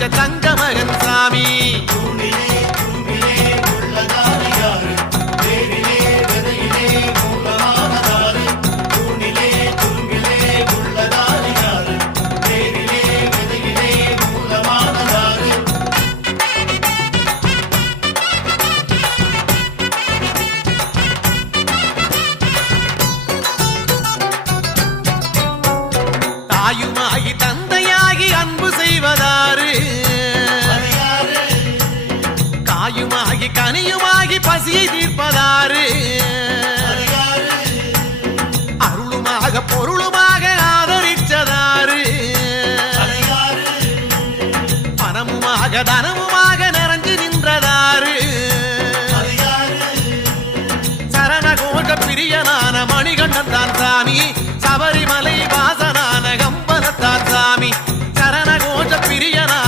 வச்ச தங்க மகன் சாமி. தாயுமாகி தந்தையாகி அன்பு செய்வதாறு, காயுமாகி கனியுமாகி பசியை தீர்ப்பதாறு, அருளுமாக பொருளுமாக ஆதரிச்சதாறு, பணமுமாக தனமுமாக நிறைஞ்சு நின்றதாறு, சரணகோஷ பிரியனான மணிகண்டன் தான் சாமி. சபரிமலை வாசனான கம்பனத்தான் சாமி. சரணகோஷ பிரியனான